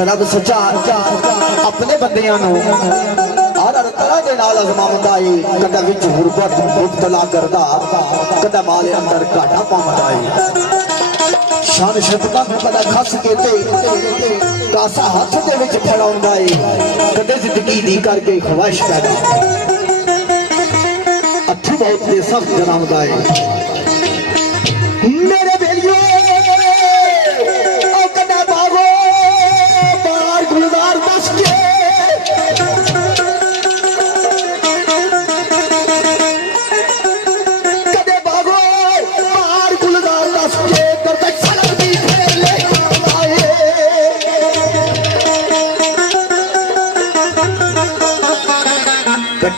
रब सच्चा अपने बंदियां नूं हर तरह के नाल अजमावंदा है। कदे विच गुरबत मुब्तला करदा, कदे माले अंदर घाटा पावंदा है। शान शफकत कदे खस के ते कासा हाथ दे विच फड़ाउंदा है। कदे जिंदगी दी करके ख्वाहिश पैदा अथू बहुत दे सब जनावदा है। मेरे बेलियो ओ कदे बागो बार गुलजार बस के कदे बागो बार गुलजार बस के करते सलम दी फेर ले आए।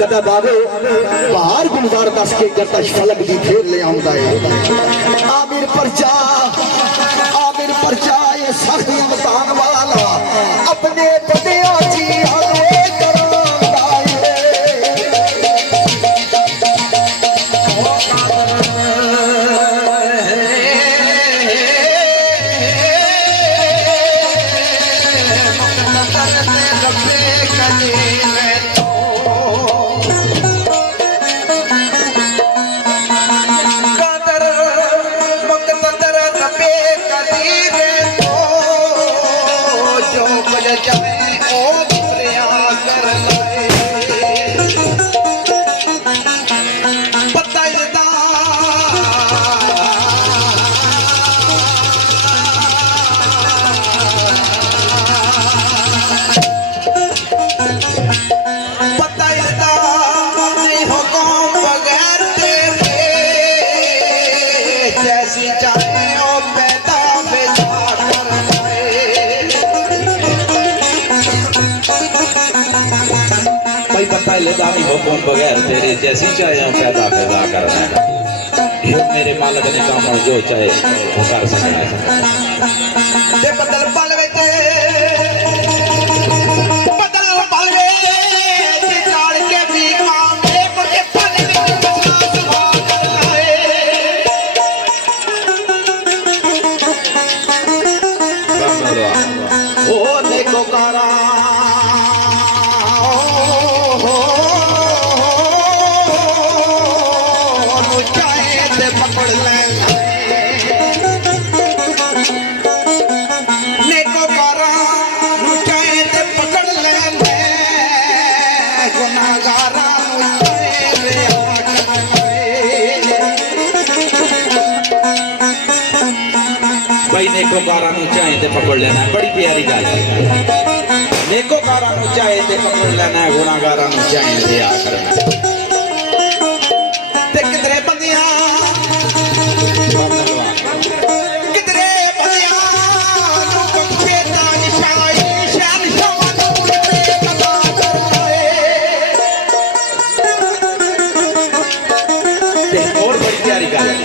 कदे बागो बार गुलजार बस के करते सलम दी फेर ले आंदा है। आमिर परचा ये सख्त इम्तिहान वाला अपने बदिया जी हमें करांदा है। बगैर तेरे जैसी चाहे पैदा करना है। मेरे मालिक ने काम जो चाहे वो कर सकना है। नेकोकारा चाहे तो पकड़ लेना है, बड़ी प्यारी गल है। नेकोकारा चाहे तो पकड़ लेना है, गुनाहगारा चाहे तो आ करना कितने बंदियां और बड़ी प्यारी गल है।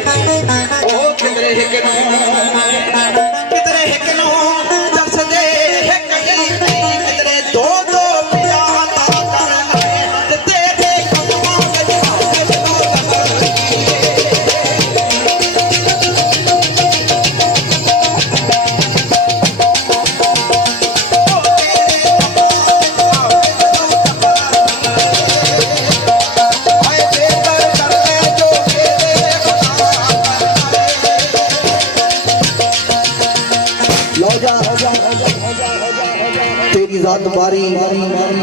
कितने तेरी जात बारी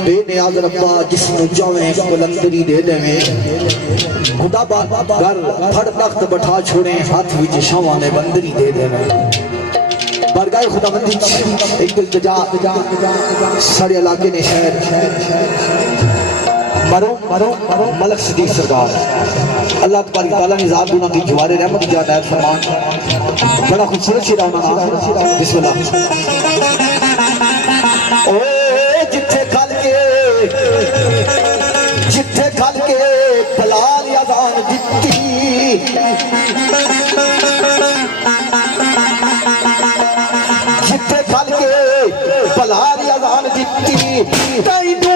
बेनियाज रब्बा जिसनु चाहे बुलंदरी दे देवे। खुदा घर फड़ तख्त बैठा छोड़े हाथ विच छावां ने बंदरी दे देवे। बरगाए खुदाबंदी एक इल्तिजा सारे इलाके ने शहर मरो मलक सदीक सरकार अल्लाह तबारक तआला ने ज़ात गुना की जवारे रहमत की जाता है फरमान। बड़ा खूबसूरत शेर है बिस्मिल्लाह। ओ जिथे खल के बलाल अज़ान दित्ती जिथे खल के बलाल अज़ान दित्ती तैनू